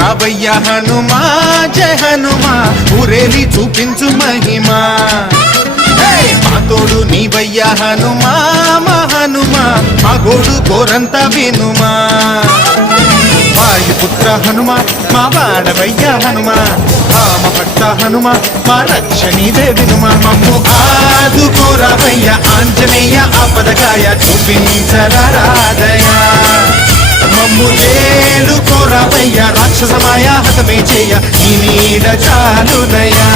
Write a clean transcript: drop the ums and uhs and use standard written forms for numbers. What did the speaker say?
రావయ్య హనుమా జయ హనుమా ఊరేలి చూపించు మహిమా మా తోడు నీవయ్య హనుమా మా హనుమా మా గోడు కోరంత వినుమా వాయుపుత్ర హనుమా మా వాడవయ్య హనుమా రామ భక్త హనుమా మా రక్షణీదే వినుమా మమ్ము ఆదుకోరావయ్య ఆంజనేయ ఆపదగాయ చూపించరాదయ మమ్ము ఏలుకోరావయ్య రాక్షసమాయ హతమే చేయ ఈ నీడ చాలుదయా